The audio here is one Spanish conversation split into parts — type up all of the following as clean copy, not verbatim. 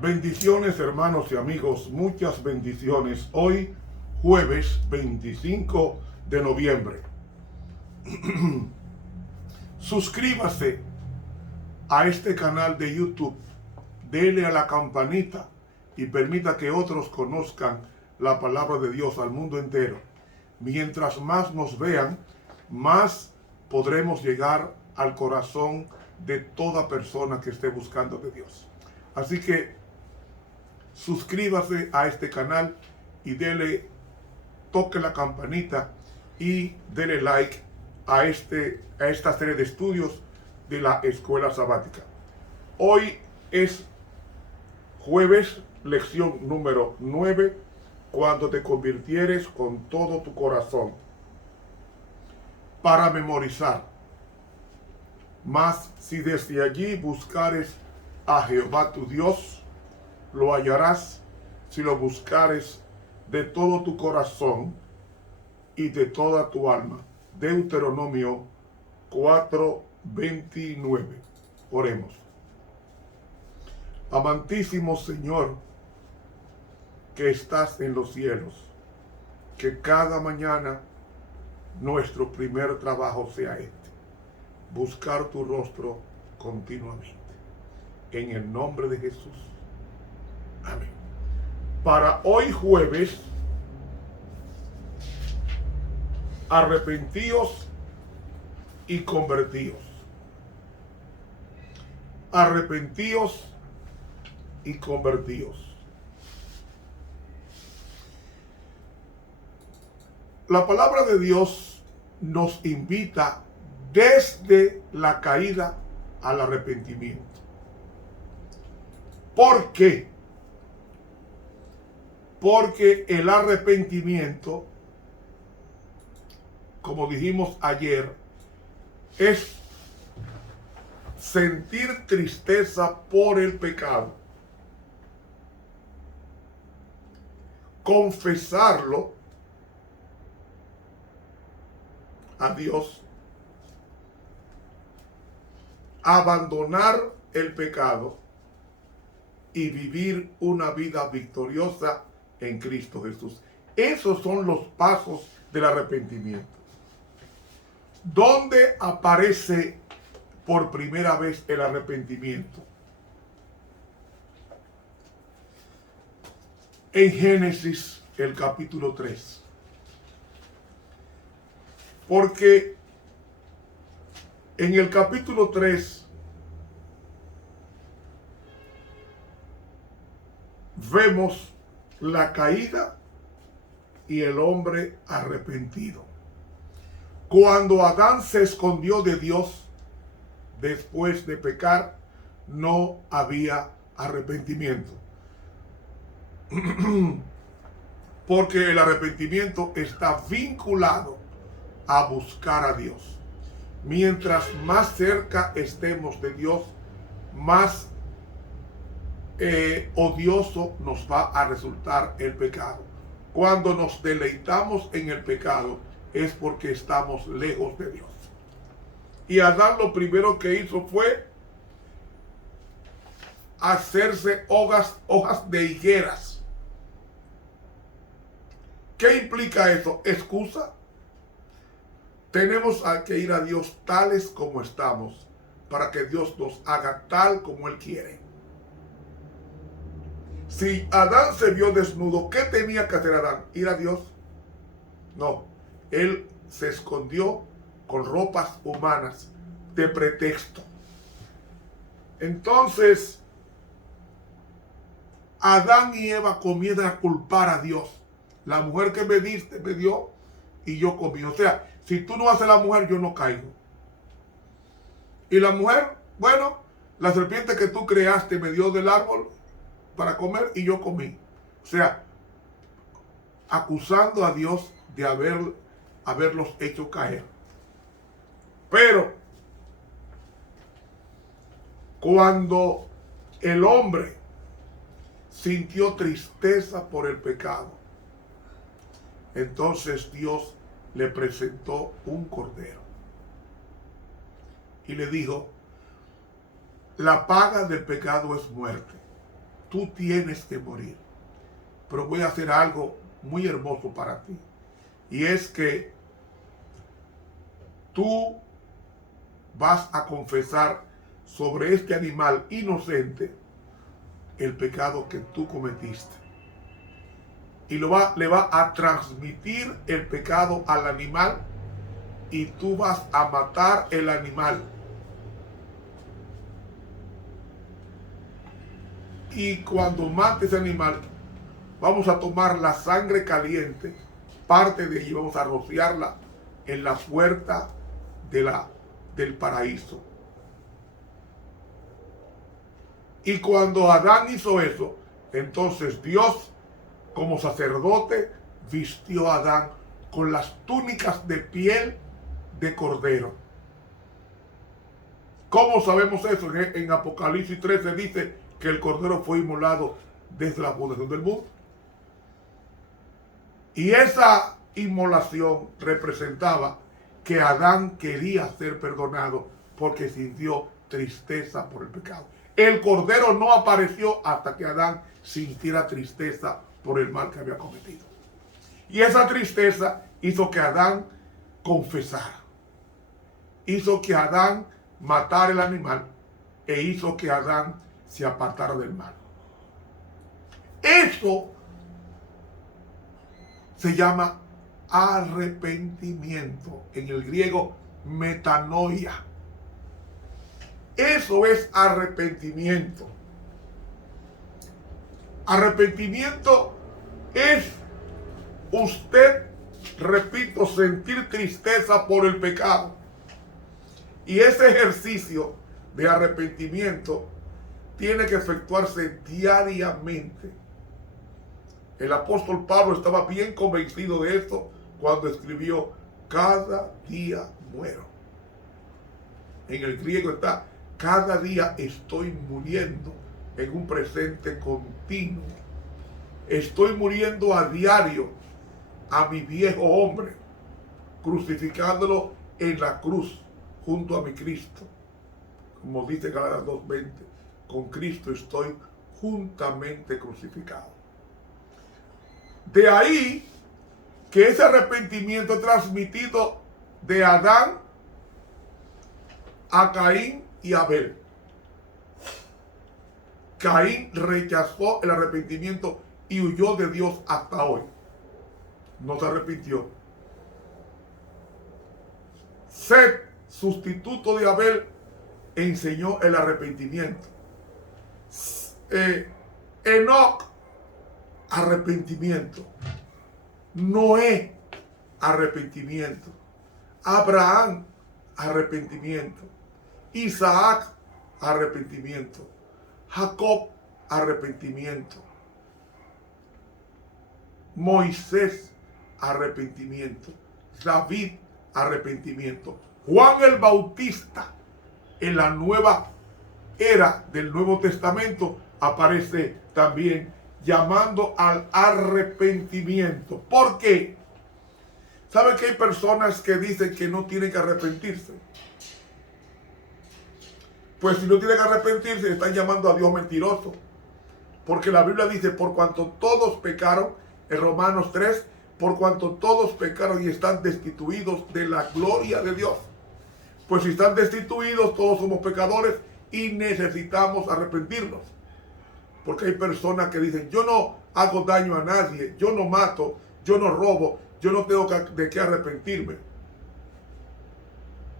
Bendiciones, hermanos y amigos, muchas bendiciones. Hoy, jueves 25 de noviembre. Suscríbase a este canal de YouTube, dele a la campanita y permita que otros conozcan la palabra de Dios al mundo entero. Mientras más nos vean, más podremos llegar al corazón de toda persona que esté buscando de Dios. Así que suscríbase a este canal y toque la campanita y dele like a esta serie de estudios de la escuela sabática. Hoy es jueves, lección número 9, cuando te convirtieres con todo tu corazón, para memorizar. Mas si desde allí buscares a Jehová tu Dios, lo hallarás si lo buscares de todo tu corazón y de toda tu alma. Deuteronomio 4:29. Oremos. Amantísimo Señor, que estás en los cielos, que cada mañana nuestro primer trabajo sea buscar tu rostro continuamente. En el nombre de Jesús. Amén. Para hoy jueves, arrepentíos y convertíos. Arrepentíos y convertíos. La palabra de Dios nos invita desde la caída al arrepentimiento. ¿Por qué? Porque el arrepentimiento, como dijimos ayer, es sentir tristeza por el pecado, confesarlo a Dios, abandonar el pecado y vivir una vida victoriosa en Cristo Jesús. Esos son los pasos del arrepentimiento. ¿Dónde aparece por primera vez el arrepentimiento? En Génesis, el capítulo 3. Porque en el capítulo 3 vemos la caída y el hombre arrepentido. Cuando Adán se escondió de Dios después de pecar, no había arrepentimiento. Porque el arrepentimiento está vinculado a buscar a Dios. Mientras más cerca estemos de Dios, más odioso nos va a resultar el pecado. Cuando nos deleitamos en el pecado es porque estamos lejos de Dios. Y Adán lo primero que hizo fue hacerse hojas de higueras. ¿Qué implica eso? ¿Excusa? Tenemos que ir a Dios tales como estamos, para que Dios nos haga tal como Él quiere. Si Adán se vio desnudo, ¿qué tenía que hacer Adán? ¿Ir a Dios? No, él se escondió con ropas humanas de pretexto. Entonces, Adán y Eva comienzan a culpar a Dios. La mujer que me diste me dio y yo comí. O sea, si tú no haces la mujer, yo no caigo. Y la mujer, bueno, la serpiente que tú creaste me dio del árbol para comer y yo comí. O sea, acusando a Dios de haberlos hecho caer. Pero cuando el hombre sintió tristeza por el pecado, entonces Dios le presentó un cordero y le dijo: la paga del pecado es muerte, tú tienes que morir. Pero voy a hacer algo muy hermoso para ti. Y es que tú vas a confesar sobre este animal inocente el pecado que tú cometiste. Y le va a transmitir el pecado al animal, y tú vas a matar el animal. Y cuando mate ese animal, vamos a tomar la sangre caliente, parte de ella, vamos a rociarla en la puerta del paraíso. Y cuando Adán hizo eso, entonces Dios, como sacerdote, vistió a Adán con las túnicas de piel de cordero. ¿Cómo sabemos eso? En Apocalipsis 13 dice que el cordero fue inmolado desde la fundación del mundo. Y esa inmolación representaba que Adán quería ser perdonado porque sintió tristeza por el pecado. El cordero no apareció hasta que Adán sintiera tristeza por el mal que había cometido. Y esa tristeza hizo que Adán confesara. Hizo que Adán matara el animal e hizo que Adán se apartara del mal. Eso se llama arrepentimiento. En el griego, metanoia. Eso es arrepentimiento. Arrepentimiento es usted, repito, sentir tristeza por el pecado. Y ese ejercicio de arrepentimiento tiene que efectuarse diariamente. El apóstol Pablo estaba bien convencido de esto cuando escribió: cada día muero. En el griego está: cada día estoy muriendo, en un presente continuo. Estoy muriendo a diario a mi viejo hombre, crucificándolo en la cruz junto a mi Cristo. Como dice Gálatas 2:20, con Cristo estoy juntamente crucificado. De ahí que ese arrepentimiento es transmitido de Adán a Caín y Abel. Caín rechazó el arrepentimiento y huyó de Dios hasta hoy. No se arrepintió. Set, sustituto de Abel, enseñó el arrepentimiento. Enoc, arrepentimiento. Noé, arrepentimiento. Abraham, arrepentimiento. Isaac, arrepentimiento. Jacob, arrepentimiento. Moisés, arrepentimiento. David, arrepentimiento. Juan el Bautista, en la nueva era del Nuevo Testamento, aparece también llamando al arrepentimiento. ¿Por qué? ¿Saben que hay personas que dicen que no tienen que arrepentirse? Pues si no tienen que arrepentirse, están llamando a Dios mentiroso. Porque la Biblia dice: por cuanto todos pecaron, en Romanos 3, por cuanto todos pecaron y están destituidos de la gloria de Dios. Pues si están destituidos, todos somos pecadores y necesitamos arrepentirnos. Porque hay personas que dicen: yo no hago daño a nadie, yo no mato, yo no robo, yo no tengo de qué arrepentirme.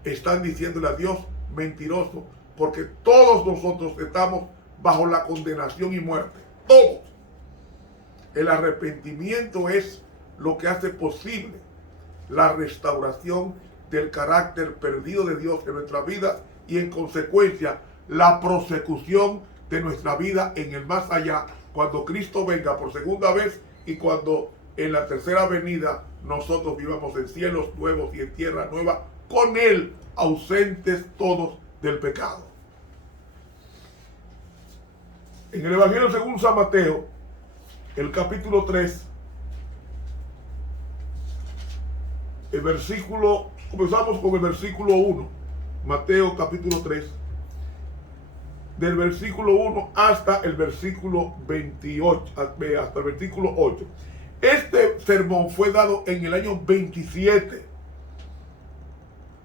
Están diciéndole a Dios mentiroso, porque todos nosotros estamos bajo la condenación y muerte. Todos. El arrepentimiento es lo que hace posible la restauración del carácter perdido de Dios en nuestra vida y, en consecuencia, la prosecución de nuestra vida en el más allá, cuando Cristo venga por segunda vez y cuando en la tercera venida nosotros vivamos en cielos nuevos y en tierra nueva con Él, ausentes todos del pecado. En el Evangelio según San Mateo, el capítulo 3, comenzamos con el versículo 1, Mateo capítulo 3. del versículo 1 hasta el versículo 28, hasta el versículo 8. Este sermón fue dado en el año 27,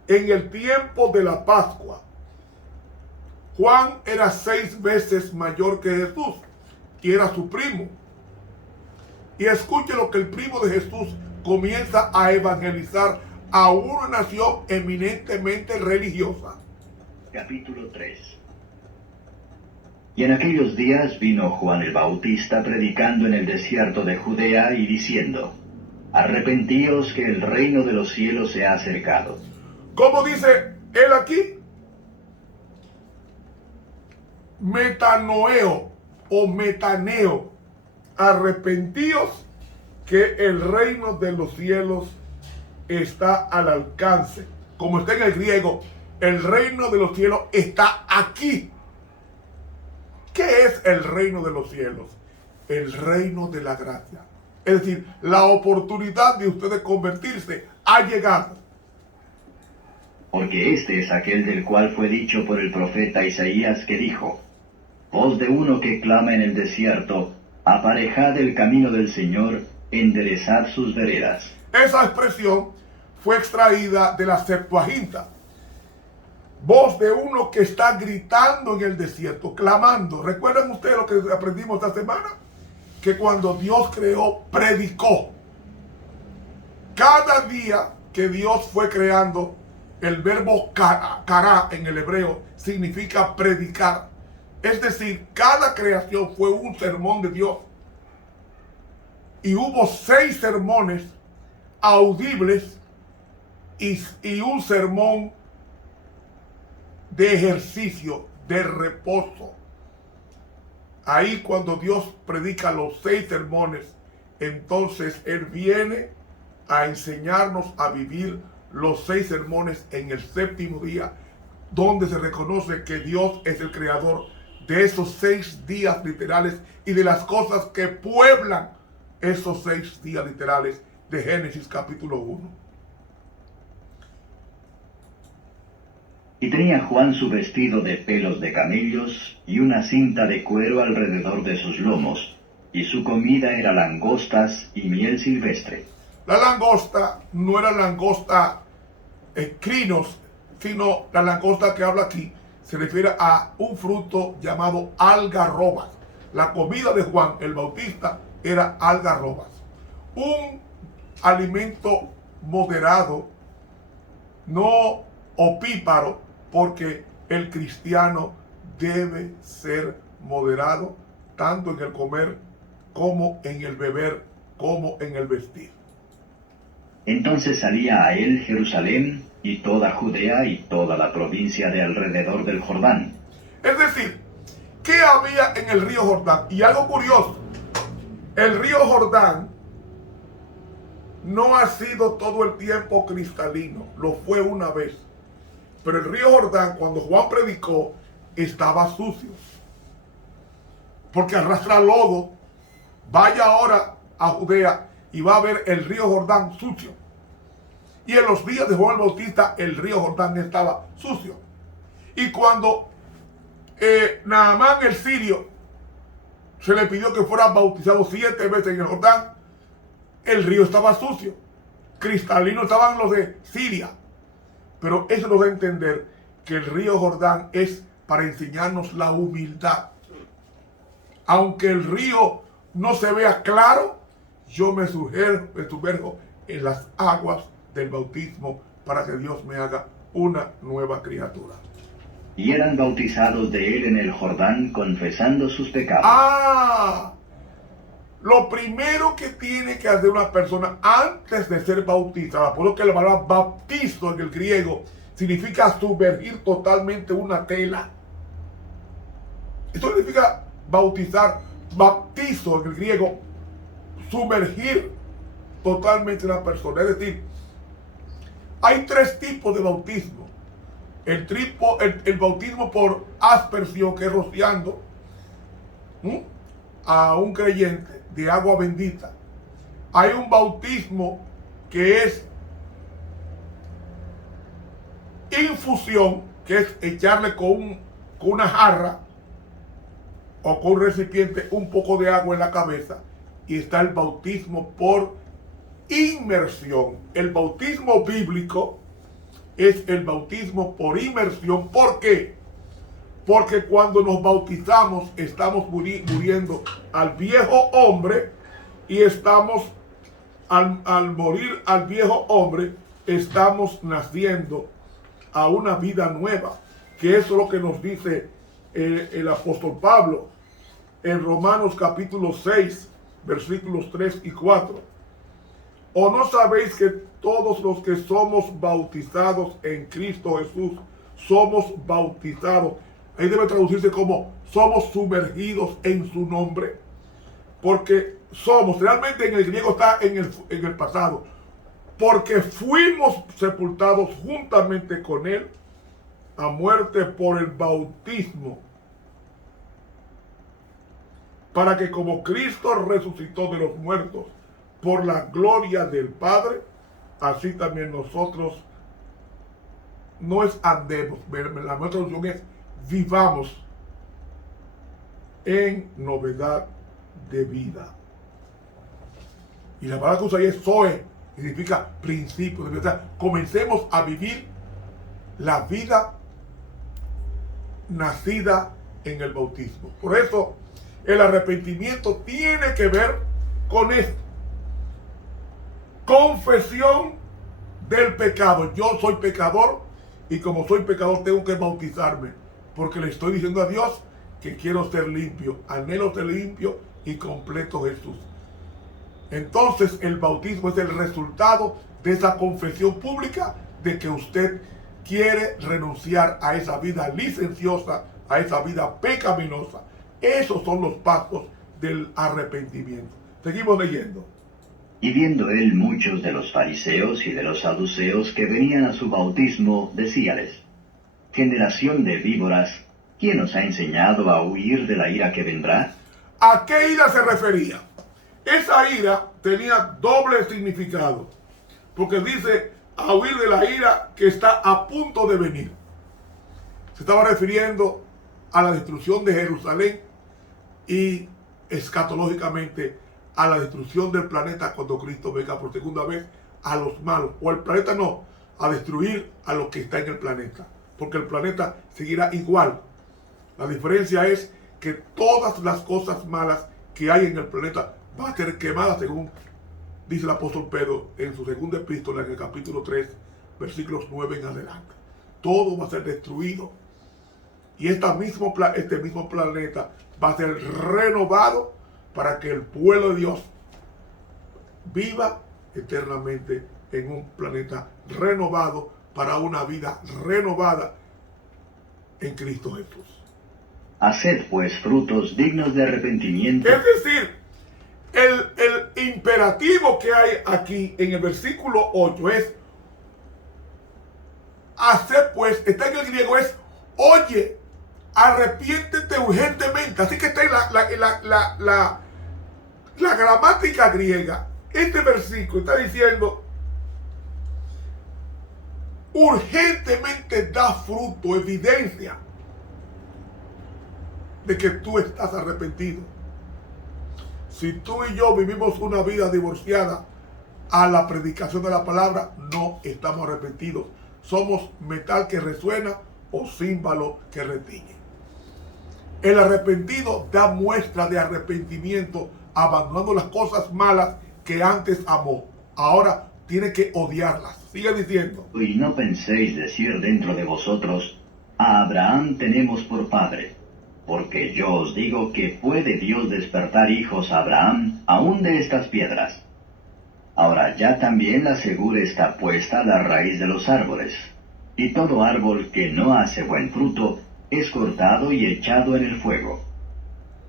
en el tiempo de la Pascua. Juan era 6 veces mayor que Jesús y era su primo. Y escuche lo que el primo de Jesús comienza a evangelizar a una nación eminentemente religiosa. Capítulo 3. Y en aquellos días vino Juan el Bautista predicando en el desierto de Judea y diciendo: Arrepentíos, que el reino de los cielos se ha acercado. ¿Cómo dice él aquí? Metanoeo o metaneo. Arrepentíos, que el reino de los cielos está al alcance. Como está en el griego, el reino de los cielos está aquí. ¿Qué es el reino de los cielos? El reino de la gracia. Es decir, la oportunidad de ustedes convertirse ha llegado. Porque este es aquel del cual fue dicho por el profeta Isaías, que dijo: Voz de uno que clama en el desierto, aparejad el camino del Señor, enderezad sus veredas. Esa expresión fue extraída de la Septuaginta. Voz de uno que está gritando en el desierto, clamando. ¿Recuerdan ustedes lo que aprendimos esta semana? Que cuando Dios creó, predicó. Cada día que Dios fue creando, el verbo kará en el hebreo significa predicar. Es decir, cada creación fue un sermón de Dios. Y hubo 6 sermones audibles y un sermón de ejercicio, de reposo. Ahí cuando Dios predica los 6 sermones, entonces Él viene a enseñarnos a vivir los 6 sermones en el 7º día, donde se reconoce que Dios es el creador de esos 6 días literales y de las cosas que pueblan esos 6 días literales de Génesis capítulo 1. Y tenía Juan su vestido de pelos de camellos y una cinta de cuero alrededor de sus lomos, y su comida era langostas y miel silvestre. La langosta no era langosta crinos, sino la langosta que habla aquí se refiere a un fruto llamado algarrobas. La comida de Juan el Bautista era algarrobas. Un alimento moderado, no opíparo, porque el cristiano debe ser moderado tanto en el comer como en el beber, como en el vestir. Entonces salía a él Jerusalén y toda Judea y toda la provincia de alrededor del Jordán. Es decir, ¿qué había en el río Jordán? Y algo curioso, el río Jordán no ha sido todo el tiempo cristalino, lo fue una vez. Pero el río Jordán, cuando Juan predicó, estaba sucio. Porque arrastra lodo. Vaya ahora a Judea y va a ver el río Jordán sucio. Y en los días de Juan el Bautista, el río Jordán estaba sucio. Y cuando Naamán el sirio se le pidió que fuera bautizado 7 veces en el Jordán, el río estaba sucio. Cristalinos estaban los de Siria. Pero eso nos da a entender que el río Jordán es para enseñarnos la humildad. Aunque el río no se vea claro, yo me sumerjo en las aguas del bautismo para que Dios me haga una nueva criatura. Y eran bautizados de él en el Jordán, confesando sus pecados. Lo primero que tiene que hacer una persona antes de ser bautizada, por lo que la palabra bautizo en el griego significa sumergir totalmente una tela. Esto significa bautizar, bautizo en el griego, sumergir totalmente una persona. Es decir, hay 3 tipos de bautismo. El bautismo por aspersión, que es rociando a un creyente de agua bendita. Hay un bautismo que es infusión, que es echarle con una jarra o con un recipiente un poco de agua en la cabeza, y está el bautismo por inmersión. El bautismo bíblico es el bautismo por inmersión. ¿Por qué? Porque cuando nos bautizamos estamos muriendo al viejo hombre, y estamos al morir al viejo hombre estamos naciendo a una vida nueva, que es lo que nos dice el apóstol Pablo en Romanos capítulo 6 versículos 3 y 4. ¿O no sabéis que todos los que somos bautizados en Cristo Jesús somos bautizados? Ahí debe traducirse como somos sumergidos en su nombre. Porque somos, realmente en el griego está en el pasado, porque fuimos sepultados juntamente con él a muerte por el bautismo, para que como Cristo resucitó de los muertos por la gloria del Padre, así también nosotros no es andemos, la nuestra traducción es vivamos en novedad de vida. Y la palabra que usa ahí es Zoe, que significa principio de vida. O sea, comencemos a vivir la vida nacida en el bautismo. Por eso el arrepentimiento tiene que ver con esto: confesión del pecado. Yo soy pecador, y como soy pecador tengo que bautizarme, porque le estoy diciendo a Dios que quiero ser limpio, anhelo ser limpio y completo Jesús. Entonces el bautismo es el resultado de esa confesión pública de que usted quiere renunciar a esa vida licenciosa, a esa vida pecaminosa. Esos son los pasos del arrepentimiento. Seguimos leyendo. Y viendo él muchos de los fariseos y de los saduceos que venían a su bautismo, decíales: generación de víboras, ¿quién os ha enseñado a huir de la ira que vendrá? ¿A qué ira se refería? Esa ira tenía doble significado, porque dice a huir de la ira que está a punto de venir. Se estaba refiriendo a la destrucción de Jerusalén y escatológicamente a la destrucción del planeta cuando Cristo venga por segunda vez, a los malos, o al planeta no, a destruir a lo que está en el planeta, porque el planeta seguirá igual. La diferencia es que todas las cosas malas que hay en el planeta van a ser quemadas, según dice el apóstol Pedro en su segunda epístola, en el capítulo 3, versículos 9 en adelante. Todo va a ser destruido, y este mismo planeta va a ser renovado para que el pueblo de Dios viva eternamente en un planeta renovado, para una vida renovada en Cristo Jesús. Haced pues frutos dignos de arrepentimiento. Es decir, el imperativo que hay aquí en el versículo 8 es: hacer pues, está en el griego, es oye, arrepiéntete urgentemente. Así que está en la gramática griega. Este versículo está diciendo: urgentemente da fruto, evidencia de que tú estás arrepentido. Si tú y yo vivimos una vida divorciada a la predicación de la palabra, no estamos arrepentidos. Somos metal que resuena o címbalo que retiñe. El arrepentido da muestra de arrepentimiento, abandonando las cosas malas que antes amó. Ahora tiene que odiarlas. Sigue diciendo. Y no penséis decir dentro de vosotros: a Abraham tenemos por padre. Porque yo os digo que puede Dios despertar hijos a Abraham aún de estas piedras. Ahora ya también la segura está puesta la raíz de los árboles. Y todo árbol que no hace buen fruto es cortado y echado en el fuego.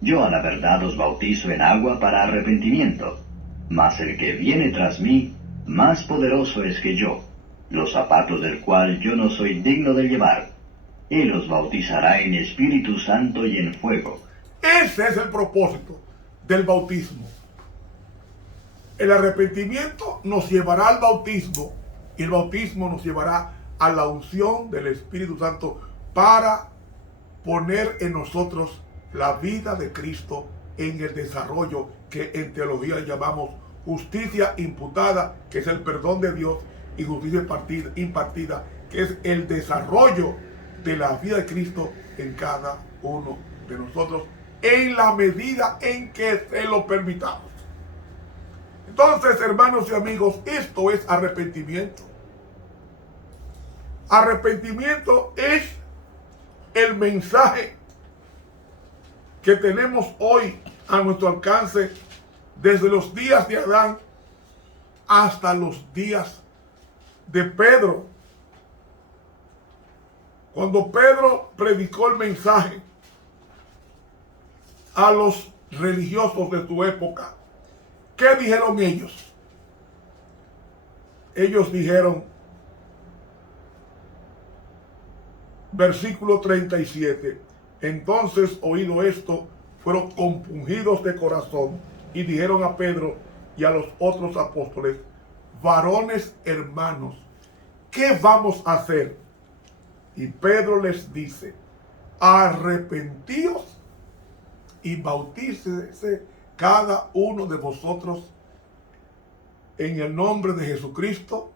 Yo a la verdad os bautizo en agua para arrepentimiento, mas el que viene tras mí, más poderoso es que yo, los zapatos del cual yo no soy digno de llevar. Él os bautizará en Espíritu Santo y en fuego. Ese es el propósito del bautismo. El arrepentimiento nos llevará al bautismo, y el bautismo nos llevará a la unción del Espíritu Santo para poner en nosotros la vida de Cristo en el desarrollo que en teología llamamos justicia imputada, que es el perdón de Dios, y justicia impartida, que es el desarrollo de la vida de Cristo en cada uno de nosotros, en la medida en que se lo permitamos. Entonces, hermanos y amigos, esto es arrepentimiento. Arrepentimiento es el mensaje que tenemos hoy a nuestro alcance desde los días de Adán hasta los días de Pedro. Cuando Pedro predicó el mensaje a los religiosos de su época, ¿qué dijeron ellos? Ellos dijeron, versículo 37, entonces, oído esto, fueron compungidos de corazón y dijeron a Pedro y a los otros apóstoles, varones hermanos, ¿qué vamos a hacer? Y Pedro les dice, arrepentíos y bautícese cada uno de vosotros en el nombre de Jesucristo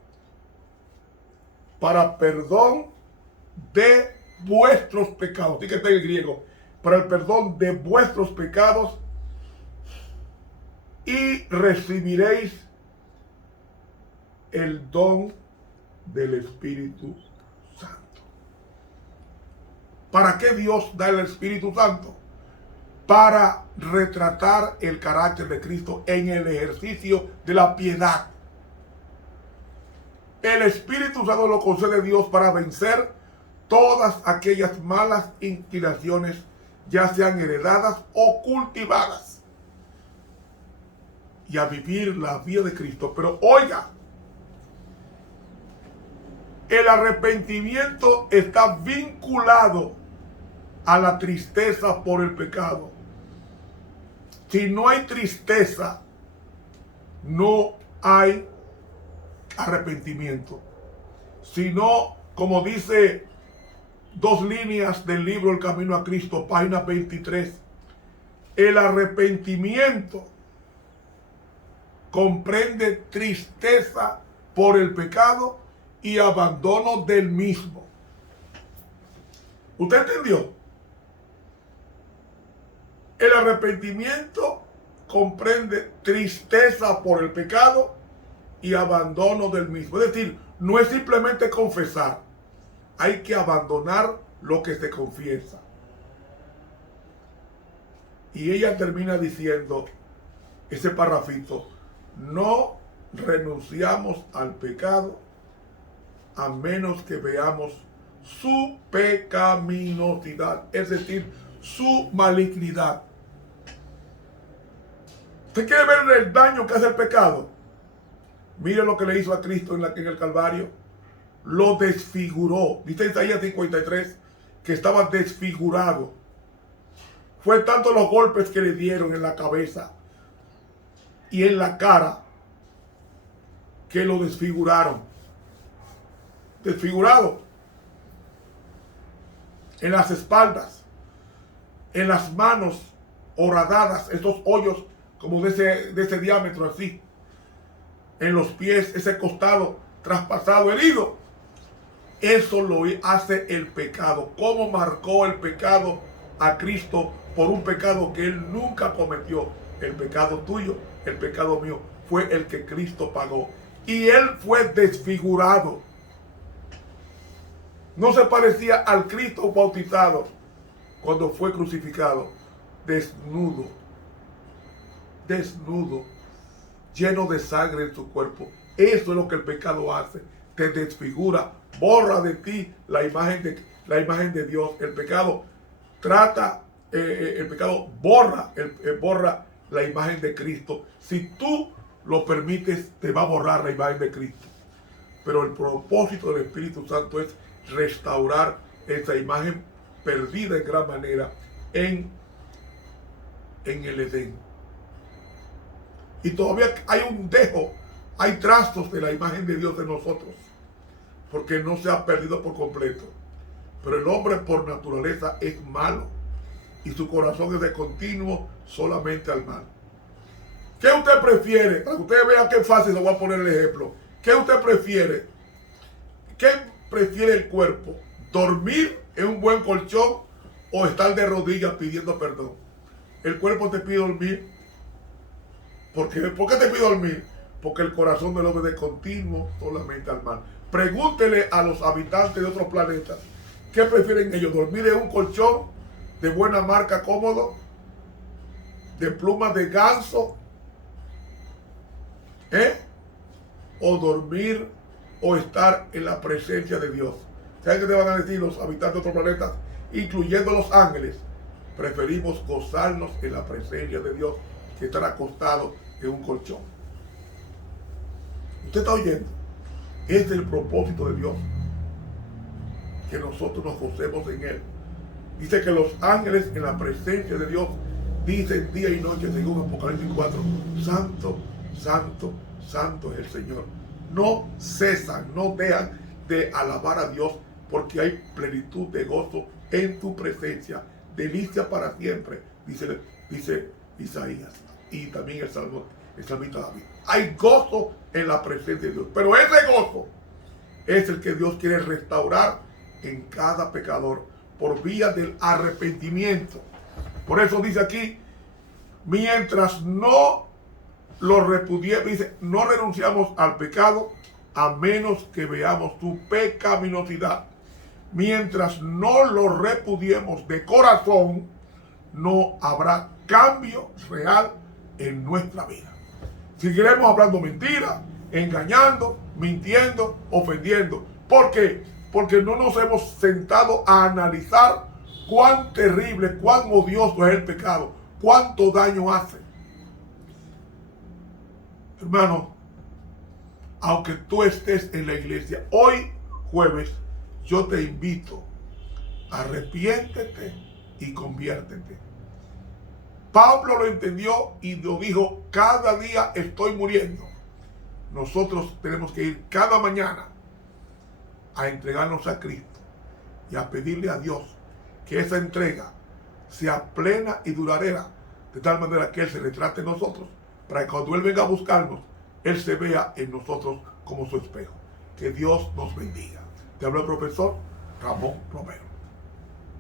para perdón de vuestros pecados. Así que está en griego, para el perdón de vuestros pecados, y recibiréis el don del Espíritu Santo. ¿Para qué Dios da el Espíritu Santo? Para retratar el carácter de Cristo en el ejercicio de la piedad. El Espíritu Santo lo concede Dios para vencer todas aquellas malas inclinaciones, ya sean heredadas o cultivadas, y a vivir la vida de Cristo. Pero oiga, el arrepentimiento está vinculado a la tristeza por el pecado. Si no hay tristeza, no hay arrepentimiento. Si no, como dice dos líneas del libro El Camino a Cristo, página 23, el arrepentimiento comprende tristeza por el pecado y abandono del mismo. ¿Usted entendió? El arrepentimiento comprende tristeza por el pecado y abandono del mismo. Es decir, no es simplemente confesar, hay que abandonar lo que se confiesa. Y ella termina diciendo, ese parrafito, no renunciamos al pecado a menos que veamos su pecaminosidad, es decir, su malignidad. ¿Usted quiere ver el daño que hace el pecado? Mire lo que le hizo a Cristo en el Calvario. Lo desfiguró. Dice Isaías 53 que estaba desfigurado. Fue tanto los golpes que le dieron en la cabeza y en la cara que lo desfiguraron. Desfigurado. En las espaldas, en las manos horadadas, estos hoyos como de ese diámetro así. En los pies, ese costado traspasado, herido. Eso lo hace el pecado. ¿Cómo marcó el pecado a Cristo por un pecado que Él nunca cometió? El pecado tuyo, el pecado mío, fue el que Cristo pagó. Y Él fue desfigurado. No se parecía al Cristo bautizado cuando fue crucificado. Desnudo. Desnudo. Lleno de sangre en su cuerpo. Eso es lo que el pecado hace. Te desfigura. Borra de ti la imagen de Dios. El pecado el pecado borra la imagen de Cristo. Si tú lo permites, te va a borrar la imagen de Cristo. Pero el propósito del Espíritu Santo es restaurar esa imagen perdida en gran manera en el Edén. Y todavía hay un dejo, hay trastos de la imagen de Dios en nosotros, porque no se ha perdido por completo. Pero el hombre por naturaleza es malo. y su corazón es de continuo solamente al mal. ¿Qué usted prefiere? Para que usted vea qué fácil, le voy a poner el ejemplo. ¿Qué usted prefiere? ¿Qué prefiere el cuerpo? ¿Dormir en un buen colchón o estar de rodillas pidiendo perdón? El cuerpo te pide dormir. ¿Por qué te pide dormir? Porque el corazón del hombre es de continuo solamente al mal. Pregúntele a los habitantes de otros planetas, ¿qué prefieren ellos? ¿Dormir en un colchón de buena marca, cómodo, de plumas de ganso? O dormir o estar en la presencia de Dios. ¿Saben qué te van a decir los habitantes de otros planetas? Incluyendo los ángeles. Preferimos gozarnos en la presencia de Dios que estar acostados en un colchón. ¿Usted está oyendo? Este es el propósito de Dios, que nosotros nos gocemos en Él. Dice que los ángeles en la presencia de Dios dicen día y noche, según Apocalipsis 4, Santo, Santo, Santo es el Señor. No cesan, no dejan de alabar a Dios, porque hay plenitud de gozo en tu presencia, delicia para siempre, dice Isaías, y también el salmista David. Hay gozo en la presencia de Dios, pero ese gozo es el que Dios quiere restaurar en cada pecador por vía del arrepentimiento. Por eso dice aquí, mientras no lo repudiemos, dice, no renunciamos al pecado a menos que veamos su pecaminosidad. Mientras no lo repudiemos de corazón, no habrá cambio real en nuestra vida. Seguiremos hablando mentiras, engañando, mintiendo, ofendiendo. ¿Por qué? Porque no nos hemos sentado a analizar cuán terrible, cuán odioso es el pecado, cuánto daño hace. Hermano, aunque tú estés en la iglesia, hoy jueves, yo te invito, arrepiéntete y conviértete. Pablo lo entendió y lo dijo, cada día estoy muriendo. Nosotros tenemos que ir cada mañana a entregarnos a Cristo y a pedirle a Dios que esa entrega sea plena y duradera, de tal manera que Él se retrate en nosotros, para que cuando Él venga a buscarnos, Él se vea en nosotros como su espejo. Que Dios nos bendiga. Te habló el profesor Ramón Romero.